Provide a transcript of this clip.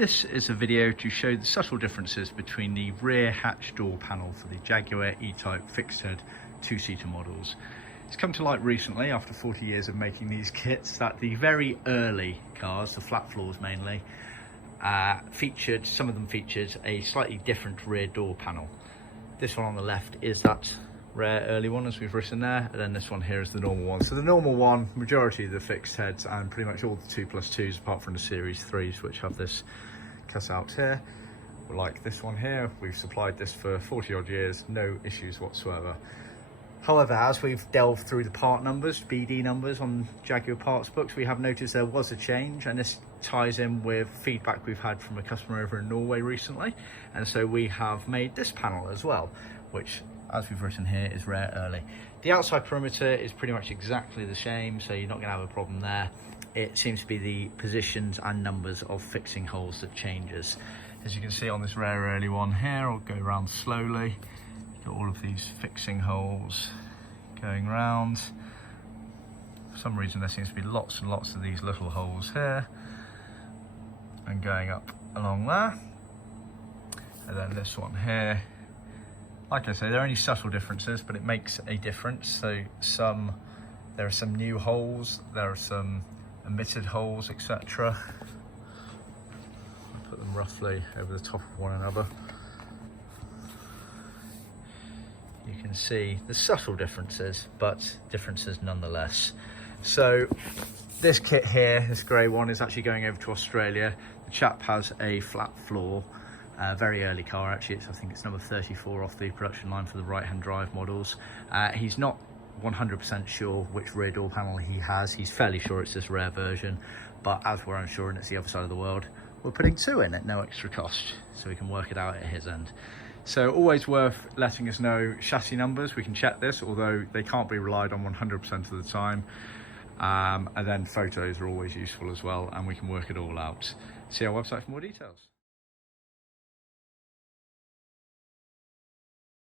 This is a video to show the subtle differences between the rear hatch door panel for the Jaguar E-Type fixed head two-seater models. It's come to light recently, after 40 years of making these kits, that the very early cars, the flat floors mainly, some of them featured a slightly different rear door panel. This one on the left is that rare early one, as we've written there, and then this one here is the normal one. So the normal one, majority of the fixed heads and pretty much all the 2+2s apart from the Series 3s, which have this cut out here, like this one here, we've supplied this for 40 odd years, no issues whatsoever. However, as we've delved through the part numbers, BD numbers on Jaguar parts books, we have noticed there was a change, and this ties in with feedback we've had from a customer over in Norway recently. And so we have made this panel as well, which, as we've written here, is rare early. The outside perimeter is pretty much exactly the same, so you're not going to have a problem there. It seems to be the positions and numbers of fixing holes that changes. As you can see on this rare early one here, I'll go around slowly. You've got all of these fixing holes going round. For some reason there seems to be lots and lots of these little holes here and going up along there. And then this one here, like I say, there are only subtle differences, but it makes a difference. So there are some new holes, there are some omitted holes, etc. I'll put them roughly over the top of one another. You can see the subtle differences, but differences nonetheless. So this kit here, this grey one, is actually going over to Australia. The chap has a flat floor, very early car actually. I think it's number 34 off the production line for the right-hand drive models. He's not 100% sure which rear door panel he has. He's fairly sure it's this rare version, but as we're unsure and it's the other side of the world, we're putting two in at no extra cost, so we can work it out at his end. So always worth letting us know chassis numbers. We can check this, although they can't be relied on 100% of the time. And then photos are always useful as well, and we can work it all out. See our website for more details.